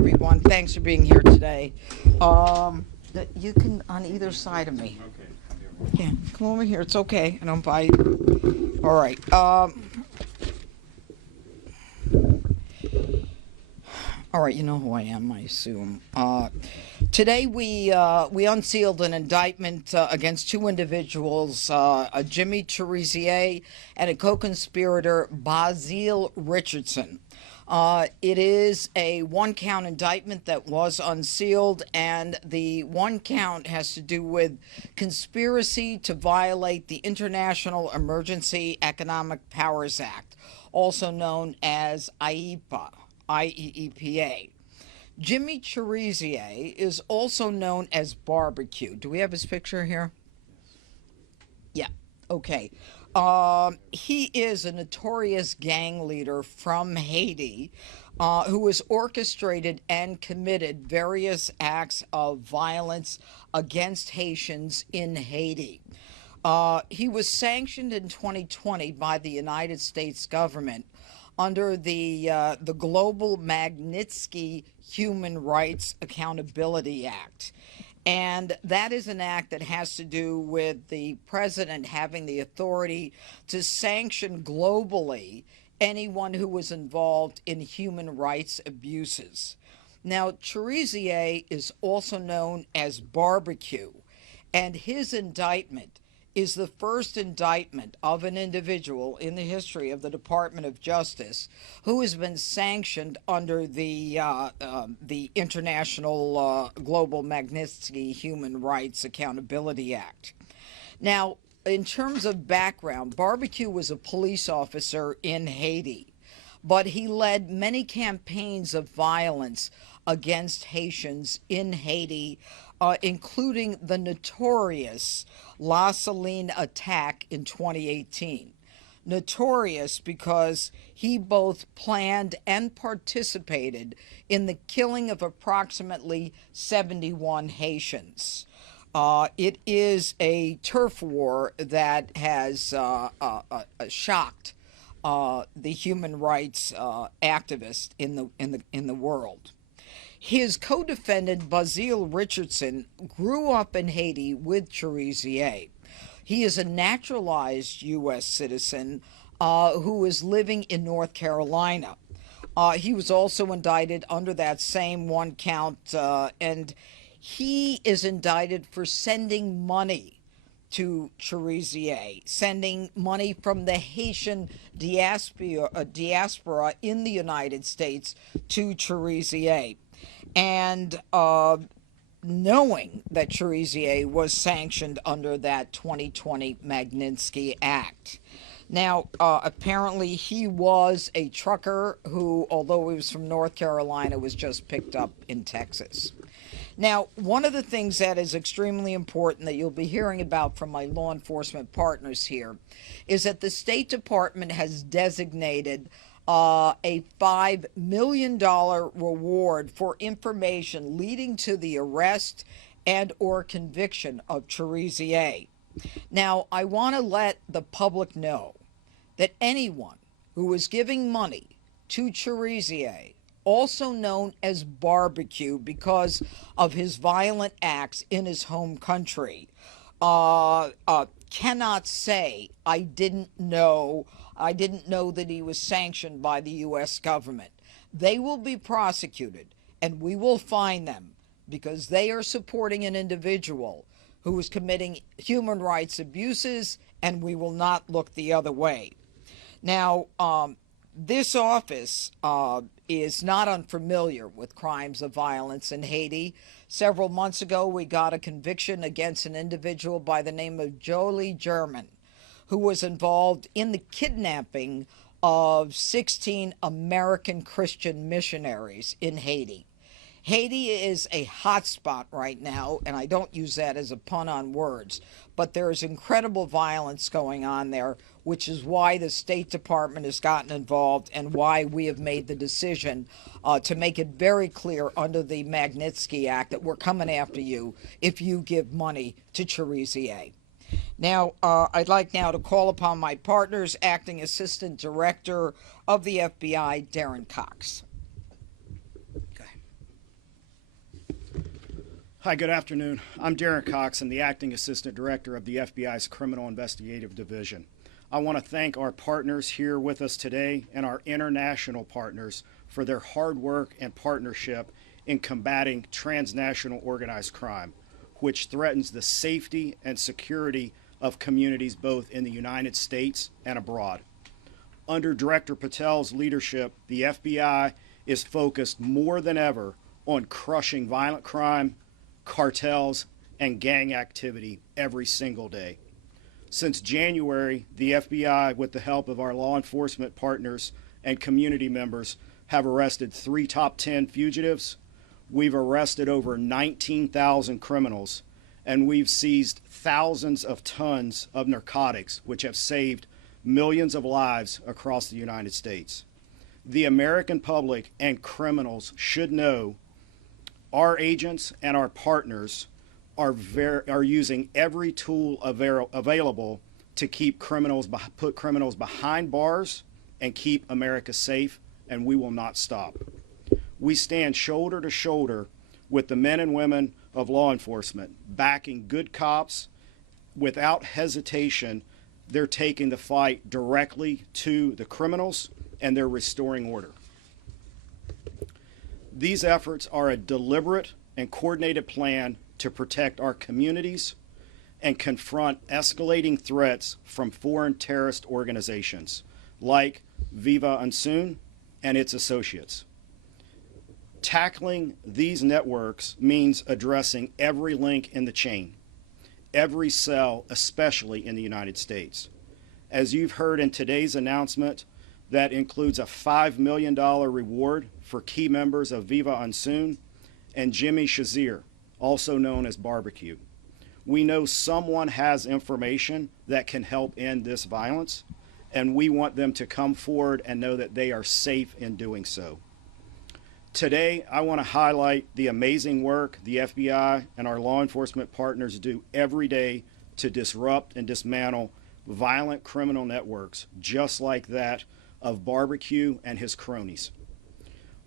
everyone. Thanks for being here today. You can on either side of me. Yeah, come over here. It's okay. I don't bite. All right. All right. You know who I am, I assume. Today we unsealed an indictment against two individuals, a Jimmy Chérizier and a co-conspirator, Basil Richardson. It is a one-count indictment that was unsealed, and the one count has to do with conspiracy to violate the International Emergency Economic Powers Act, also known as IEEPA. Jimmy Chérizier is also known as Barbecue. Do we have his picture here? Yeah. Okay. He is a notorious gang leader from Haiti who has orchestrated and committed various acts of violence against Haitians in Haiti. He was sanctioned in 2020 by the United States government under the Global Magnitsky Human Rights Accountability Act. And that is an act that has to do with the president having the authority to sanction globally anyone who was involved in human rights abuses. Now, Chérizier is also known as Barbecue, and his indictment is the first indictment of an individual in the history of the Department of Justice who has been sanctioned under the International Global Magnitsky Human Rights Accountability Act. Now, in terms of background, Barbecue was a police officer in Haiti, but he led many campaigns of violence against Haitians in Haiti, including the notorious La Saline attack in 2018. Notorious because he both planned and participated in the killing of approximately 71 Haitians. It is a turf war that has shocked the human rights activists in the world. His co-defendant, Basil Richardson, grew up in Haiti with Chérizier. He is a naturalized U.S. citizen who is living in North Carolina. He was also indicted under that same one count, and he is indicted for sending money to Chérizier, sending money from the Haitian diaspora in the United States to Chérizier. And knowing that Chérizier was sanctioned under that 2020 Magnitsky Act. Now, apparently he was a trucker who, although he was from North Carolina, was just picked up in Texas. Now, one of the things that is extremely important that you'll be hearing about from my law enforcement partners here is that the State Department has designated a $5 million reward for information leading to the arrest and or conviction of Chérizier. Now, I want to let the public know that anyone who is giving money to Chérizier, also known as Barbecue because of his violent acts in his home country, cannot say, I didn't know that he was sanctioned by the U.S. government. They will be prosecuted, and we will fine them because they are supporting an individual who is committing human rights abuses, and we will not look the other way. Now, this office is not unfamiliar with crimes of violence in Haiti. Several months ago, we got a conviction against an individual by the name of Jolie German, who was involved in the kidnapping of 16 American Christian missionaries in Haiti. Haiti is a hot spot right now, and I don't use that as a pun on words, but there is incredible violence going on there, which is why the State Department has gotten involved and why we have made the decision to make it very clear under the Magnitsky Act that we're coming after you if you give money to Chérizier. Now, I'd like now to call upon my partners, Acting Assistant Director of the FBI, Darren Cox. Hi, good afternoon. I'm Darren Cox. I'm the Acting Assistant Director of the FBI's Criminal Investigative Division. I want to thank our partners here with us today and our international partners for their hard work and partnership in combating transnational organized crime, which threatens the safety and security of communities both in the United States and abroad. Under Director Patel's leadership, the FBI is focused more than ever on crushing violent crime, cartels, and gang activity every single day. Since January, the FBI, with the help of our law enforcement partners and community members, have arrested 3 top 10 fugitives. We've arrested over 19,000 criminals, and we've seized thousands of tons of narcotics, which have saved millions of lives across the United States. The American public and criminals should know our agents and our partners are using every tool available to put criminals behind bars and keep America safe, and we will not stop. We stand shoulder to shoulder with the men and women of law enforcement, backing good cops. Without hesitation, they're taking the fight directly to the criminals, and they're restoring order. These efforts are a deliberate and coordinated plan to protect our communities and confront escalating threats from foreign terrorist organizations like Viva Unsoon and its associates. Tackling these networks means addressing every link in the chain, every cell, especially in the United States. As you've heard in today's announcement, that includes a $5 million reward for key members of Viva Unsoon and Jimmy Chérizier, also known as Barbecue. We know someone has information that can help end this violence, and we want them to come forward and know that they are safe in doing so. Today, I want to highlight the amazing work the FBI and our law enforcement partners do every day to disrupt and dismantle violent criminal networks, just like that of Barbecue and his cronies.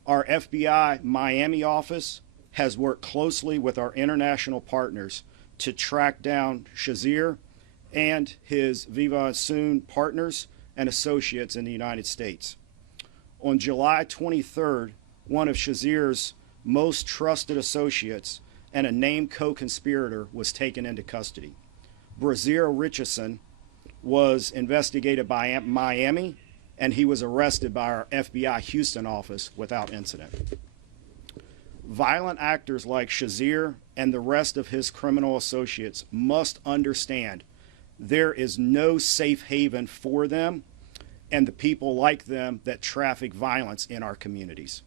Our FBI Miami office has worked closely with our international partners to track down Chérizier and his Viva Unsoon partners and associates in the United States. On July 23rd, one of Chérizier's most trusted associates and a named co-conspirator was taken into custody. Brazier Richardson was investigated by Miami, and he was arrested by our FBI Houston office without incident. Violent actors like Chérizier and the rest of his criminal associates must understand there is no safe haven for them and the people like them that traffic violence in our communities.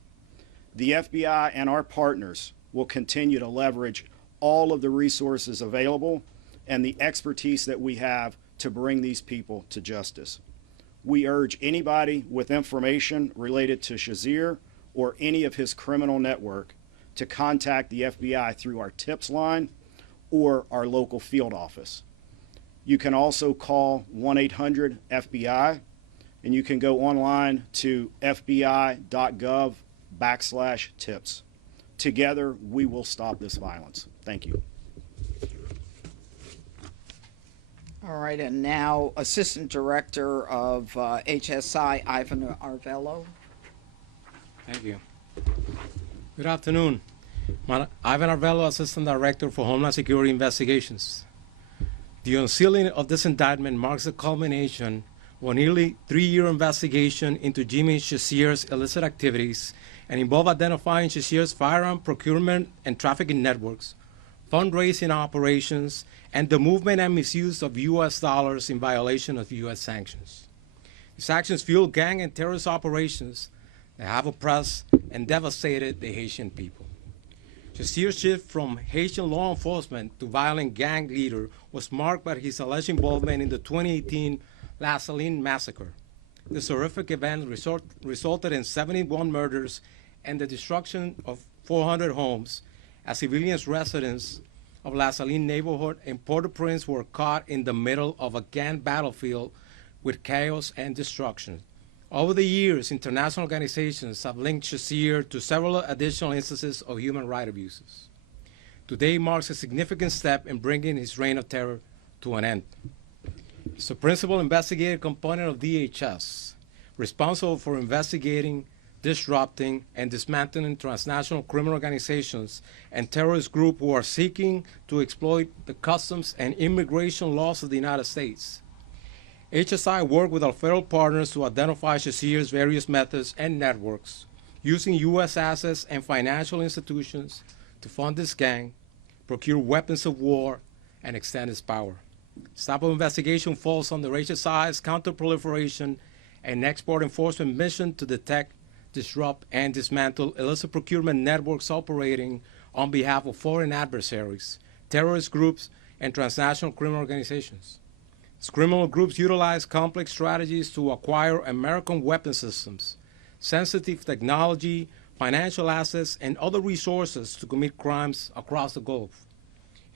The FBI and our partners will continue to leverage all of the resources available and the expertise that we have to bring these people to justice. We urge anybody with information related to Chérizier or any of his criminal network to contact the FBI through our tips line or our local field office. You can also call 1-800-FBI, and you can go online to fbi.gov/tips. Together, we will stop this violence. Thank you. All right, and now Assistant Director of HSI, Ivan Arvello. Thank you. Good afternoon. Ivan Arvello, Assistant Director for Homeland Security Investigations. The unsealing of this indictment marks the culmination of a nearly 3-year investigation into Jimmy Chérizier's illicit activities and involved identifying Chérizier's firearm procurement and trafficking networks, fundraising operations, and the movement and misuse of U.S. dollars in violation of U.S. sanctions. These actions fuel gang and terrorist operations that have oppressed and devastated the Haitian people. Chérizier's shift from Haitian law enforcement to violent gang leader was marked by his alleged involvement in the 2018 La Saline massacre. This horrific event resulted in 71 murders and the destruction of 400 homes as civilians residents of La Saline neighborhood in Port-au-Prince were caught in the middle of a gang battlefield with chaos and destruction. Over the years, international organizations have linked Chérizier to several additional instances of human rights abuses. today marks a significant step in bringing his reign of terror to an end. As the principal investigative component of DHS, responsible for investigating, disrupting, and dismantling transnational criminal organizations and terrorist groups who are seeking to exploit the customs and immigration laws of the United States. HSI worked with our federal partners to identify Chérizier's various methods and networks, using U.S. assets and financial institutions to fund this gang, procure weapons of war, and extend its power. This type of investigation falls under HSI's counterproliferation and export enforcement mission to detect, disrupt, and dismantle illicit procurement networks operating on behalf of foreign adversaries, terrorist groups, and transnational criminal organizations. These criminal groups utilize complex strategies to acquire American weapon systems, sensitive technology, financial assets, and other resources to commit crimes across the Gulf,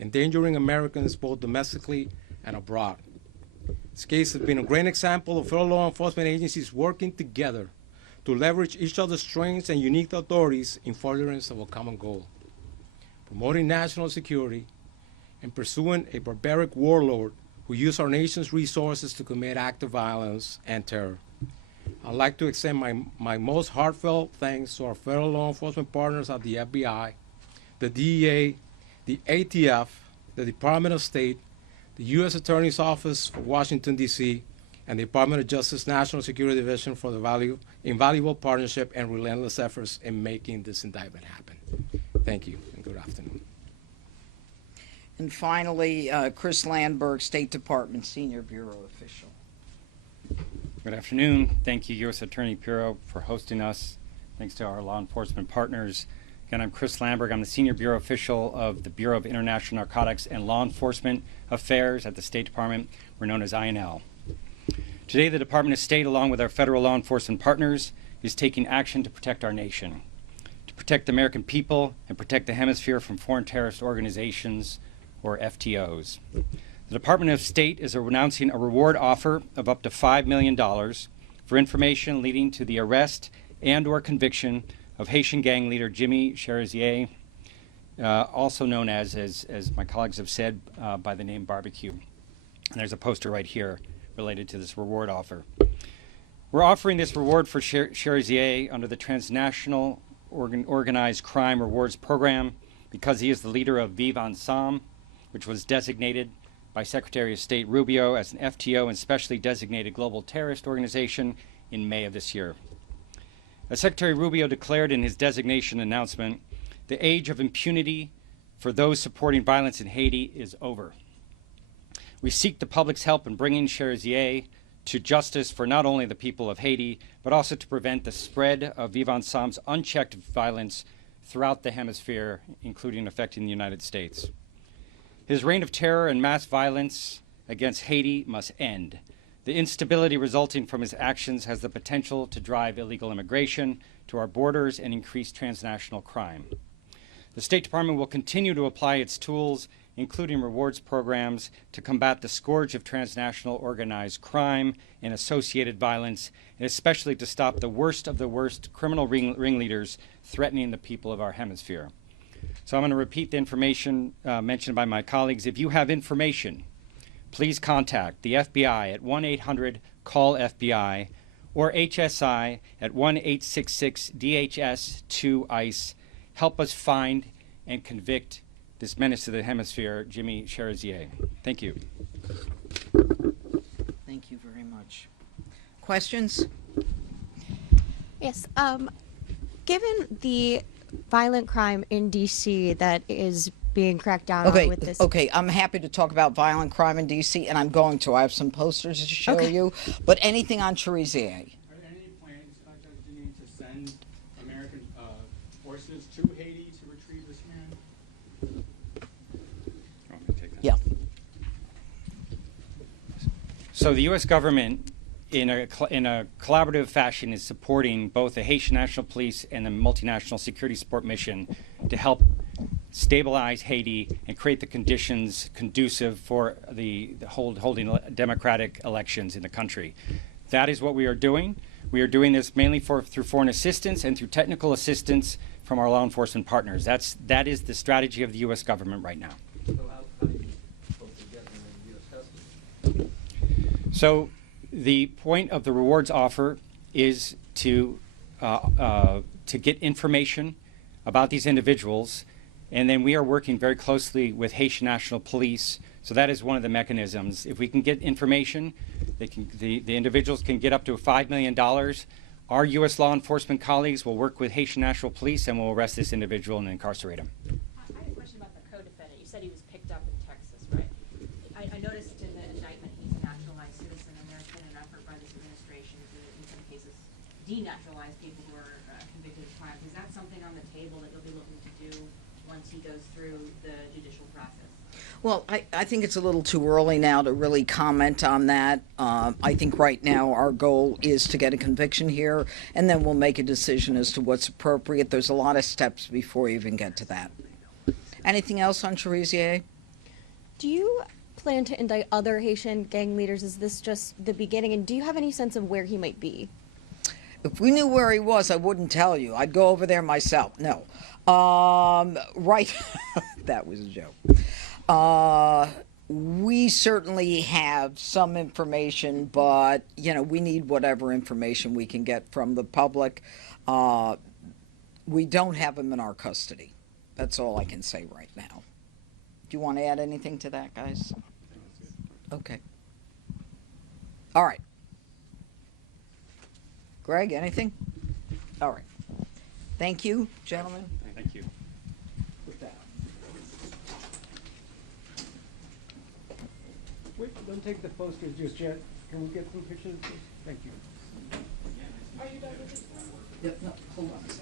endangering Americans both domestically and abroad. This case has been a great example of federal law enforcement agencies working together to leverage each other's strengths and unique authorities in furtherance of a common goal, promoting national security and pursuing a barbaric warlord who used our nation's resources to commit acts of violence and terror. I'd like to extend my most heartfelt thanks to our federal law enforcement partners at the FBI, the DEA, the ATF, the Department of State, the U.S. Attorney's Office for Washington, D.C., and the Department of Justice National Security Division for the invaluable partnership and relentless efforts in making this indictment happen. Thank you, and good afternoon. And finally, Chris Lamberg, State Department Senior Bureau Official. Good afternoon. Thank you, U.S. Attorney Pirro, for hosting us. Thanks to our law enforcement partners. Again, I'm Chris Lamberg. I'm the Senior Bureau Official of the Bureau of International Narcotics and Law Enforcement Affairs at the State Department. We're known as INL. Today, the Department of State, along with our federal law enforcement partners, is taking action to protect our nation, to protect the American people, and protect the hemisphere from foreign terrorist organizations, or FTOs. The Department of State is announcing a reward offer of up to $5 million for information leading to the arrest and or conviction of Haitian gang leader Jimmy Chérizier, also known as my colleagues have said, by the name Barbecue. And there's a poster right here related to this reward offer. We're offering this reward for Chérizier under the Transnational Organized Crime Rewards Program because he is the leader of Vive Ensemble, which was designated by Secretary of State Rubio as an FTO and specially designated global terrorist organization in May of this year. As Secretary Rubio declared in his designation announcement, the age of impunity for those supporting violence in Haiti is over. We seek the public's help in bringing Chérizier to justice for not only the people of Haiti, but also to prevent the spread of Vive Ensemble's unchecked violence throughout the hemisphere, including affecting the United States. His reign of terror and mass violence against Haiti must end. The instability resulting from his actions has the potential to drive illegal immigration to our borders and increase transnational crime. The State Department will continue to apply its tools, including rewards programs, to combat the scourge of transnational organized crime and associated violence, and especially to stop the worst of the worst criminal ringleaders threatening the people of our hemisphere. So I'm going to repeat the information mentioned by my colleagues. If you have information, please contact the FBI at 1-800-CALL-FBI or HSI at 1-866-DHS-2-ICE. Help us find and convict this menace to the hemisphere, Jimmy Chérizier. Thank you. Thank you very much. Questions? Yes. Given the violent crime in D.C. that is being cracked down on with this. Okay, I'm happy to talk about violent crime in D.C., and I'm going to. I have some posters to show you. But anything on Chérizier? Are there any plans, Jeanine, to send American forces to Haiti to retrieve this man? Yeah. So the U.S. government, in a collaborative fashion, is supporting both the Haitian National Police and the Multinational Security Support Mission to help stabilize Haiti and create the conditions conducive for holding democratic elections in the country. That is what we are doing. We are doing this mainly through foreign assistance and through technical assistance from our law enforcement partners. That is the strategy of the U.S. government right now. So how do you hope to get them in U.S. custody? So the point of the rewards offer is to get information about these individuals, and then we are working very closely with Haitian National Police. So that is one of the mechanisms. If we can get information, the individuals can get up to $5 million. Our U.S. law enforcement colleagues will work with Haitian National Police and will arrest this individual and incarcerate him. I had a question about the co-defendant. You said he was picked up in Texas, right? I noticed in the indictment he's a naturalized citizen, and there's been an effort by this administration to, in some cases, denaturalize people who are convicted of crimes. Is that something on the table that you'll be looking to do once he goes through the judicial process? Well, I think it's a little too early now to really comment on that. I think right now our goal is to get a conviction here, and then we'll make a decision as to what's appropriate. There's a lot of steps before you even get to that. Anything else on Chérizier? Do you plan to indict other Haitian gang leaders? Is this just the beginning? And do you have any sense of where he might be? If we knew where he was, I wouldn't tell you. I'd go over there myself. No. Right. That was a joke. We certainly have some information, but, you know, we need whatever information we can get from the public. We don't have him in our custody. That's all I can say right now. Do you want to add anything to that, guys? Okay. All right. Greg, anything? All right. Thank you, gentlemen. Thank you. Put that. Wait, don't take the posters just yet. Can we get some pictures, please? Thank you. Yep, no, hold on a second.